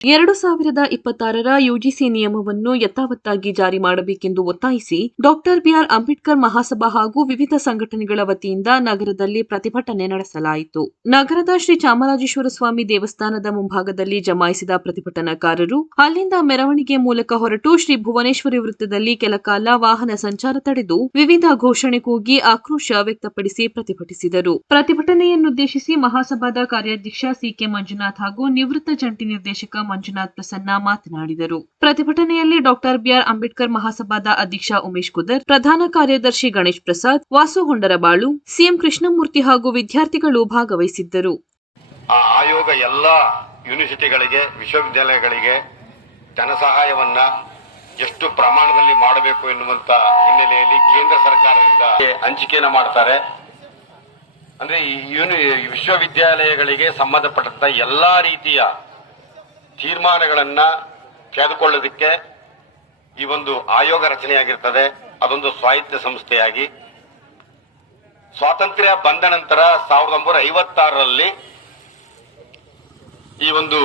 2026ರ UGC ನಿಯಮವನ್ನು ಯಥಾವತ್ತಾಗಿ ಜಾರಿ ಮಾಡಬೇಕೆಂದು ಒತ್ತಾಯಿಸಿ ಡಾಕ್ಟರ್ ಬಿಆರ್ ಅಂಬೇಡ್ಕರ್ ಮಹಾಸಭಾ ಹಾಗೂ ವಿವಿಧ ಸಂಘಟನೆಗಳ ವತಿಯಿಂದ ನಗರದಲ್ಲಿ ಪ್ರತಿಭಟನೆ ನಡೆಸಲಾಯಿತು. ನಗರದ ಶ್ರೀ ಚಾಮರಾಜೇಶ್ವರ ಸ್ವಾಮಿ ದೇವಸ್ಥಾನದ ಮುಂಭಾಗದಲ್ಲಿ ಜಮಾಯಿಸಿದ ಪ್ರತಿಭಟನಾಕಾರರು ಅಲ್ಲಿಂದ ಮೆರವಣಿಗೆ ಮೂಲಕ ಹೊರಟು ಶ್ರೀ ಭುವನೇಶ್ವರಿ ವೃತ್ತದಲ್ಲಿ ಕೆಲಕಾಲ ವಾಹನ ಸಂಚಾರ ತಡೆದು ವಿವಿಧ ಘೋಷಣೆ ಕೂಗಿ ಆಕ್ರೋಶ ವ್ಯಕ್ತಪಡಿಸಿ ಪ್ರತಿಭಟಿಸಿದರು. ಪ್ರತಿಭಟನೆಯನ್ನುದ್ದೇಶಿಸಿ ಮಹಾಸಭಾದ ಕಾರ್ಯಾಧ್ಯಕ್ಷ ಸಿಕೆ ಮಂಜುನಾಥ್ ಹಾಗೂ ನಿವೃತ್ತ ಜಂಟಿ ನಿರ್ದೇಶಕ ಮಂಜುನಾಥ್ ಪ್ರಸನ್ನ ಮಾತನಾಡಿದರು. ಪ್ರತಿಭಟನೆಯಲ್ಲಿ ಡಾಕ್ಟರ್ ಬಿಆರ್ ಅಂಬೇಡ್ಕರ್ ಮಹಾಸಭಾದ ಅಧ್ಯಕ್ಷ ಉಮೇಶ್ ಕುದರ್, ಪ್ರಧಾನ ಕಾರ್ಯದರ್ಶಿ ಗಣೇಶ್ ಪ್ರಸಾದ್, ವಾಸು ಹೊಂಡರಬಾಳು, ಸಿಎಂ ಕೃಷ್ಣಮೂರ್ತಿ ಹಾಗೂ ವಿದ್ಯಾರ್ಥಿಗಳು ಭಾಗವಹಿಸಿದ್ದರು. ಆಯೋಗ ಎಲ್ಲ ಯೂನಿವರ್ಸಿಟಿಗಳಿಗೆ, ವಿಶ್ವವಿದ್ಯಾಲಯಗಳಿಗೆ ಧನ ಸಹಾಯವನ್ನ ಎಷ್ಟು ಪ್ರಮಾಣದಲ್ಲಿ ಮಾಡಬೇಕು ಎನ್ನುವಂತ ಹಿನ್ನೆಲೆಯಲ್ಲಿ ಕೇಂದ್ರ ಸರ್ಕಾರದಿಂದ ಹಂಚಿಕೆಯನ್ನು ಮಾಡ್ತಾರೆ. ಅಂದ್ರೆ ವಿಶ್ವವಿದ್ಯಾಲಯಗಳಿಗೆ ಸಂಬಂಧಪಟ್ಟಂತ ಎಲ್ಲಾ ರೀತಿಯ ತೀರ್ಮಾನಗಳನ್ನ ತೆಗೆದುಕೊಳ್ಳೋದಕ್ಕೆ ಈ ಒಂದು ಆಯೋಗ ರಚನೆಯಾಗಿರ್ತದೆ. ಅದೊಂದು ಸ್ವಾಯತ್ತ ಸಂಸ್ಥೆಯಾಗಿ ಸ್ವಾತಂತ್ರ್ಯ ಬಂದ ನಂತರ 1956ರಲ್ಲಿ ಈ ಒಂದು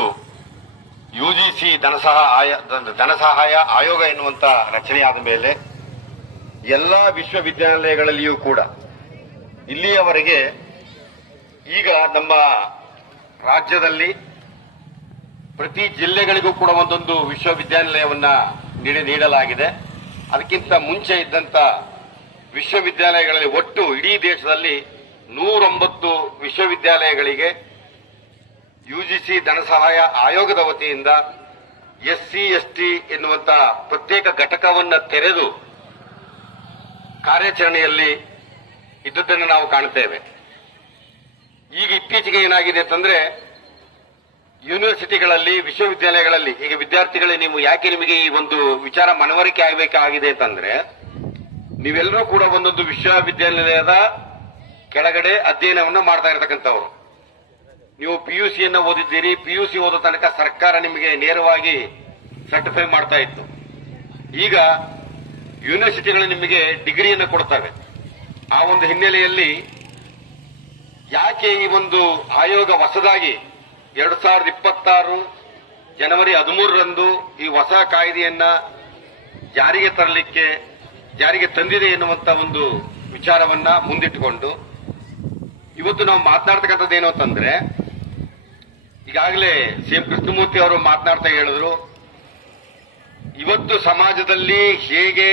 ಯುಜಿಸಿ ಧನಸಹಾಯ ಆಯೋಗ ಎನ್ನುವಂತ ರಚನೆಯಾದ ಮೇಲೆ ಎಲ್ಲಾ ವಿಶ್ವವಿದ್ಯಾಲಯಗಳಲ್ಲಿಯೂ ಕೂಡ ಇಲ್ಲಿಯವರೆಗೆ ಈಗ ನಮ್ಮ ರಾಜ್ಯದಲ್ಲಿ ಪ್ರತಿ ಜಿಲ್ಲೆಗಳಿಗೂ ಕೂಡ ಒಂದೊಂದು ವಿಶ್ವವಿದ್ಯಾನಿಲಯವನ್ನ ನೀಡಲಾಗಿದೆ. ಅದಕ್ಕಿಂತ ಮುಂಚೆ ಇದ್ದಂತ ವಿಶ್ವವಿದ್ಯಾಲಯಗಳಲ್ಲಿ ಒಟ್ಟು ಇಡೀ ದೇಶದಲ್ಲಿ 109 ವಿಶ್ವವಿದ್ಯಾಲಯಗಳಿಗೆ ಯುಜಿಸಿ ಧನಸಹಾಯ ಆಯೋಗದ ವತಿಯಿಂದ ಎಸ್ಸಿ ಎಸ್ಟಿ ಎನ್ನುವಂತ ಪ್ರತ್ಯೇಕ ಘಟಕವನ್ನ ತೆರೆದು ಕಾರ್ಯಾಚರಣೆಯಲ್ಲಿ ಇದ್ದುದನ್ನು ನಾವು ಕಾಣುತ್ತೇವೆ. ಈಗ ಇತ್ತೀಚೆಗೆ ಏನಾಗಿದೆ ಅಂತಂದ್ರೆ ಯೂನಿವರ್ಸಿಟಿಗಳಲ್ಲಿ, ವಿಶ್ವವಿದ್ಯಾಲಯಗಳಲ್ಲಿ ಈಗ ವಿದ್ಯಾರ್ಥಿಗಳೇ ನೀವು ಯಾಕೆ ನಿಮಗೆ ಈ ಒಂದು ವಿಚಾರ ಮನವರಿಕೆ ಆಗಬೇಕಾಗಿದೆ ಅಂತಂದ್ರೆ, ನೀವೆಲ್ಲರೂ ಕೂಡ ಒಂದೊಂದು ವಿಶ್ವವಿದ್ಯಾನಿಲಯದ ಕೆಳಗಡೆ ಅಧ್ಯಯನವನ್ನು ಮಾಡ್ತಾ ಇರತಕ್ಕಂಥವ್ರು. ನೀವು ಪಿಯುಸಿಯನ್ನು ಓದಿದ್ದೀರಿ. ಪಿಯುಸಿ ಓದೋ ತನಕ ಸರ್ಕಾರ ನಿಮಗೆ ನೇರವಾಗಿ ಸರ್ಟಿಫೈ ಮಾಡ್ತಾ ಇತ್ತು. ಈಗ ಯೂನಿವರ್ಸಿಟಿಗಳು ನಿಮಗೆ ಡಿಗ್ರಿಯನ್ನು ಕೊಡ್ತವೆ. ಆ ಒಂದು ಹಿನ್ನೆಲೆಯಲ್ಲಿ ಯಾಕೆ ಈ ಒಂದು ಆಯೋಗ ಹೊಸದಾಗಿ 2026 ಜನವರಿ 13ರಂದು ಈ ಹೊಸ ಕಾಯ್ದೆಯನ್ನ ಜಾರಿಗೆ ತಂದಿದೆ ಎನ್ನುವಂತ ಒಂದು ವಿಚಾರವನ್ನ ಮುಂದಿಟ್ಟುಕೊಂಡು ಇವತ್ತು ನಾವು ಮಾತನಾಡ್ತಕ್ಕಂಥದ್ದು ಏನು ಅಂತಂದ್ರೆ, ಈಗಾಗಲೇ ಸಿಎಂ ಕೃಷ್ಣಮೂರ್ತಿ ಅವರು ಮಾತನಾಡ್ತಾ ಹೇಳಿದ್ರು, ಇವತ್ತು ಸಮಾಜದಲ್ಲಿ ಹೇಗೆ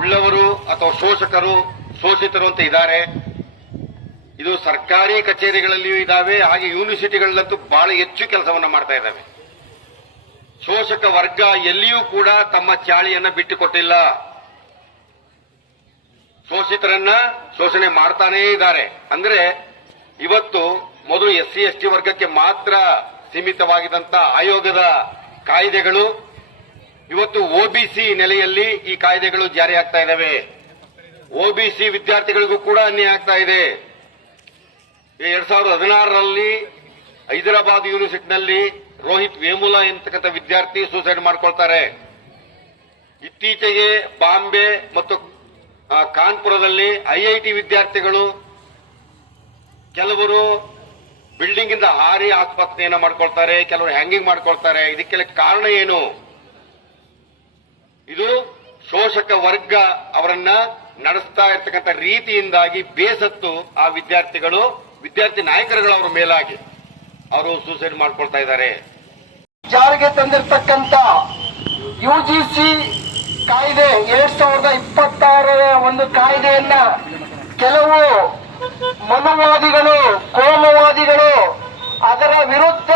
ಉಳ್ಳವರು ಅಥವಾ ಶೋಷಕರು, ಶೋಷಿತರು ಅಂತ ಇದ್ದಾರೆ. ಇದು ಸರ್ಕಾರಿ ಕಚೇರಿಗಳಲ್ಲಿಯೂ ಇದಾವೆ, ಹಾಗೆ ಯೂನಿವರ್ಸಿಟಿಗಳಲ್ಲಂತೂ ಬಹಳ ಹೆಚ್ಚು ಕೆಲಸವನ್ನ ಮಾಡ್ತಾ ಇದ್ದಾವೆ. ಶೋಷಕ ವರ್ಗ ಎಲ್ಲಿಯೂ ಕೂಡ ತಮ್ಮ ಚಾಳಿಯನ್ನ ಬಿಟ್ಟುಕೊಟ್ಟಿಲ್ಲ. ಶೋಷಿತರನ್ನ ಶೋಷಣೆ ಮಾಡ್ತಾನೇ ಇದ್ದಾರೆ. ಅಂದ್ರೆ ಇವತ್ತು ಮೊದಲು ಎಸ್ಸಿ ಎಸ್ಟಿ ವರ್ಗಕ್ಕೆ ಮಾತ್ರ ಸೀಮಿತವಾಗಿದ್ದಂತ ಆಯೋಗದ ಕಾಯ್ದೆಗಳು ಇವತ್ತು ಒಬಿಸಿ ನೆಲೆಯಲ್ಲಿ ಈ ಕಾಯ್ದೆಗಳು ಜಾರಿ ಆಗ್ತಾ ಇದ್ದಾವೆ. ಒಬಿಸಿ ವಿದ್ಯಾರ್ಥಿಗಳಿಗೂ ಕೂಡ ಅನ್ಯಾಯ ಆಗ್ತಾ ಇದೆ. 2016ರಲ್ಲಿ ಹೈದರಾಬಾದ್ ಯೂನಿವರ್ಸಿಟಿನಲ್ಲಿ ರೋಹಿತ್ ವೇಮುಲಾ ಎಂತಕ್ಕಂಥ ವಿದ್ಯಾರ್ಥಿ ಸೂಸೈಡ್ ಮಾಡ್ಕೊಳ್ತಾರೆ. ಇತ್ತೀಚೆಗೆ ಬಾಂಬೆ ಮತ್ತು ಕಾನ್ಪುರದಲ್ಲಿ ಐಐಟಿ ವಿದ್ಯಾರ್ಥಿಗಳು ಕೆಲವರು ಬಿಲ್ಡಿಂಗ್ ಇಂದ ಹಾರಿ ಆತ್ಮಹತ್ಯೆಯನ್ನು ಮಾಡ್ಕೊಳ್ತಾರೆ, ಕೆಲವರು ಹ್ಯಾಂಗಿಂಗ್ ಮಾಡ್ಕೊಳ್ತಾರೆ. ಇದಕ್ಕೆಲ್ಲ ಕಾರಣ ಏನು? ಇದು ಶೋಷಕ ವರ್ಗ ಅವರನ್ನ ನಡೆಸ್ತಾ ಇರ್ತಕ್ಕಂಥ ರೀತಿಯಿಂದಾಗಿ ಬೇಸತ್ತು ಆ ವಿದ್ಯಾರ್ಥಿ ನಾಯಕರುಗಳು ಅವರ ಮೇಲಾಗಿ ಅವರು ಸೂಸೈಡ್ ಮಾಡ್ಕೊಳ್ತಾ ಇದ್ದಾರೆ. ಜಾರಿಗೆ ತಂದಿರತಕ್ಕಂತ ಯುಜಿಸಿ ಕಾಯ್ದೆ 2026ರ ಒಂದು ಕಾಯ್ದೆಯನ್ನ ಕೆಲವು ಮನುವಾದಿಗಳು, ಕೋಮುವಾದಿಗಳು ಅದರ ವಿರುದ್ಧ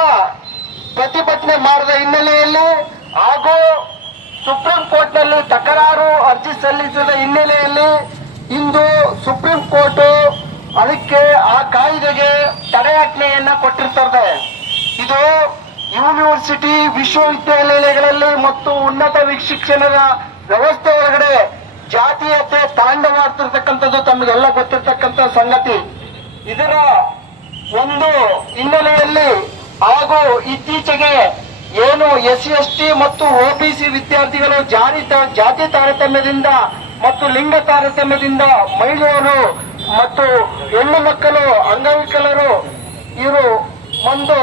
ಪ್ರತಿಭಟನೆ ಮಾಡಿದ ಹಿನ್ನೆಲೆಯಲ್ಲಿ ಹಾಗೂ ಸುಪ್ರೀಂ ಕೋರ್ಟ್ನಲ್ಲಿ ತಕರಾರು ಅರ್ಜಿ ಸಲ್ಲಿಸಿದ ಹಿನ್ನೆಲೆಯಲ್ಲಿ ಇಂದು ಸುಪ್ರೀಂ ಕೋರ್ಟ್ ಅದಕ್ಕೆ ಆ ಕಾಯ್ದೆಗೆ ತಡೆಯಾಜ್ಞೆಯನ್ನ ಕೊಟ್ಟಿರ್ತದೆ. ಇದು ಯೂನಿವರ್ಸಿಟಿ, ವಿಶ್ವವಿದ್ಯಾನಿಲಯಗಳಲ್ಲಿ ಮತ್ತು ಉನ್ನತ ಶಿಕ್ಷಣದ ವ್ಯವಸ್ಥೆ ಒಳಗಡೆ ಜಾತೀಯತೆ ತಾಂಡವಾಡ್ತಿರ್ತಕ್ಕಂಥದ್ದು ತಮಗೆಲ್ಲ ಗೊತ್ತಿರ್ತಕ್ಕಂಥ ಸಂಗತಿ. ಇದರ ಒಂದು ಹಿನ್ನೆಲೆಯಲ್ಲಿ ಹಾಗೂ ಇತ್ತೀಚೆಗೆ ಏನು ಎಸ್ಸಿ ಎಸ್ಟಿ ಮತ್ತು ಒಬಿಸಿ ವಿದ್ಯಾರ್ಥಿಗಳು ಜಾತಿ ತಾರತಮ್ಯದಿಂದ ಮತ್ತು ಲಿಂಗ ತಾರತಮ್ಯದಿಂದ ಮಹಿಳೆಯರು ಮತ್ತು ಹೆಣ್ಣು ಮಕ್ಕಳು, ಅಂಗವಿಕಲರು ಇವರು ಒಂದು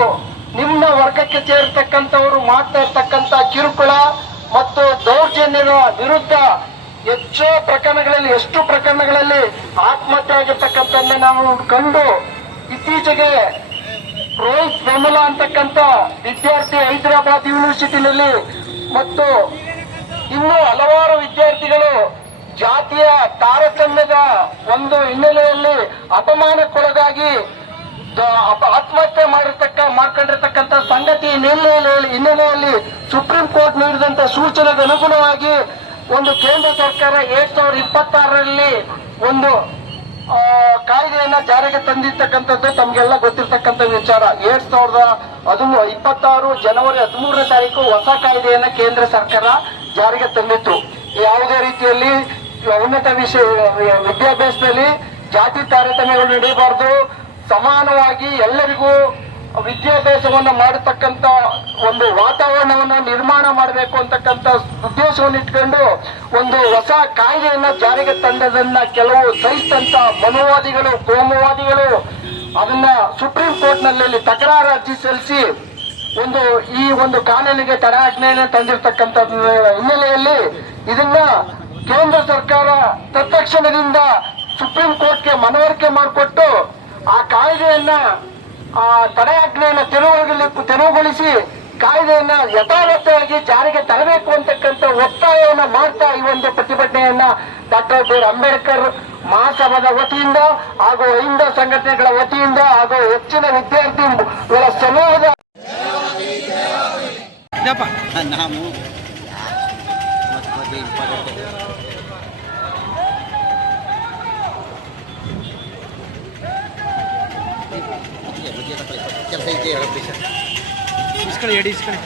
ನಿಮ್ನ ವರ್ಗಕ್ಕೆ ಸೇರ್ತಕ್ಕಂಥವರು ಮಾಡ್ತಾ ಇರ್ತಕ್ಕಂಥ ಕಿರುಕುಳ ಮತ್ತು ದೌರ್ಜನ್ಯದ ವಿರುದ್ಧ ಎಷ್ಟು ಪ್ರಕರಣಗಳಲ್ಲಿ ಆತ್ಮಹತ್ಯೆ ಆಗಿರ್ತಕ್ಕಂಥದ್ದನ್ನ ನಾವು ಕಂಡು ಇತ್ತೀಚೆಗೆ ರೋಹಿತ್ ವೆಮುಲಾ ಅಂತಕ್ಕಂಥ ವಿದ್ಯಾರ್ಥಿ ಹೈದರಾಬಾದ್ ಯೂನಿವರ್ಸಿಟಿನಲ್ಲಿ ಮತ್ತು ಇನ್ನೂ ಹಲವಾರು ವಿದ್ಯಾರ್ಥಿಗಳು ಜಾತಿಯ ತಾರತಮ್ಯದ ಒಂದು ಹಿನ್ನೆಲೆಯಲ್ಲಿ ಅಪಮಾನಕ್ಕೊಳಗಾಗಿ ಆತ್ಮಹತ್ಯೆ ಮಾಡ್ಕೊಂಡಿರ್ತಕ್ಕಂಥ ಸಂಗತಿ ಹಿನ್ನೆಲೆಯಲ್ಲಿ ಸುಪ್ರೀಂ ಕೋರ್ಟ್ ನೀಡಿದಂತ ಸೂಚನೆಗೆ ಅನುಗುಣವಾಗಿ ಒಂದು ಕೇಂದ್ರ ಸರ್ಕಾರ 2026ರಲ್ಲಿ ಒಂದು ಕಾಯ್ದೆಯನ್ನ ಜಾರಿಗೆ ತಂದಿರ್ತಕ್ಕಂಥದ್ದು ತಮ್ಗೆಲ್ಲ ಗೊತ್ತಿರ್ತಕ್ಕಂಥ ವಿಚಾರ. 2026 ಜನವರಿ 13ನೇ ತಾರೀಕು ಹೊಸ ಕಾಯ್ದೆಯನ್ನ ಕೇಂದ್ರ ಸರ್ಕಾರ ಜಾರಿಗೆ ತಂದಿತ್ತು. ಯಾವುದೇ ರೀತಿಯಲ್ಲಿ ಉನ್ನತ ವಿದ್ಯಾಭ್ಯಾಸದಲ್ಲಿ ಜಾತಿ ತಾರತಮ್ಯಗಳು ನಡೆಯಬಾರದು, ಸಮಾನವಾಗಿ ಎಲ್ಲರಿಗೂ ವಿದ್ಯಾಭ್ಯಾಸವನ್ನು ಮಾಡತಕ್ಕಂತ ಒಂದು ವಾತಾವರಣವನ್ನು ನಿರ್ಮಾಣ ಮಾಡಬೇಕು ಅಂತಕ್ಕಂಥ ಉದ್ದೇಶವನ್ನು ಇಟ್ಕೊಂಡು ಒಂದು ಹೊಸ ಕಾಯ್ದೆಯನ್ನ ಜಾರಿಗೆ ತಂದದನ್ನ ಕೆಲವು ಸಹಿತಂತ ಮನುವಾದಿಗಳು, ಕೋಮುವಾದಿಗಳು ಅದನ್ನ ಸುಪ್ರೀಂ ಕೋರ್ಟ್ ನಲ್ಲಿ ತಕರಾರು ಅರ್ಜಿ ಸಲ್ಲಿಸಿ ಈ ಒಂದು ಕಾನೂನಿಗೆ ತಡೆಯಾಜ್ಞೆಯನ್ನು ತಂದಿರತಕ್ಕಂಥ ಹಿನ್ನೆಲೆಯಲ್ಲಿ ಇದನ್ನ ಕೇಂದ್ರ ಸರ್ಕಾರ ತತ್ಕ್ಷಣದಿಂದ ಸುಪ್ರೀಂ ಕೋರ್ಟ್ಗೆ ಮನವರಿಕೆ ಮಾಡಿಕೊಟ್ಟು ಆ ಕಾಯ್ದೆಯನ್ನ ತಡೆಯಾಜ್ಞೆಯನ್ನು ತೆರವುಗೊಳಿಸಿ ಕಾಯ್ದೆಯನ್ನ ಯಥಾವತ್ತವಾಗಿ ಜಾರಿಗೆ ತರಬೇಕು ಅಂತಕ್ಕಂಥ ಒತ್ತಾಯವನ್ನು ಮಾಡ್ತಾ ಈ ಒಂದು ಪ್ರತಿಭಟನೆಯನ್ನ ಡಾಕ್ಟರ್ ಬಿ ಆರ್ ಅಂಬೇಡ್ಕರ್ ಮಹಾಸಭಾದ ವತಿಯಿಂದ ಹಾಗೂ ಹಿಂದೂ ಸಂಘಟನೆಗಳ ವತಿಯಿಂದ ಹಾಗೂ ಹೆಚ್ಚಿನ ವಿದ್ಯಾರ್ಥಿಗಳ ಸಮೂಹದ ಕೆಲಸ ಇದೆ ಇಸ್ಕೊಳ್ಳಿ ಎಡಿ ಇಸ್ಕೊಳ್ಳಿ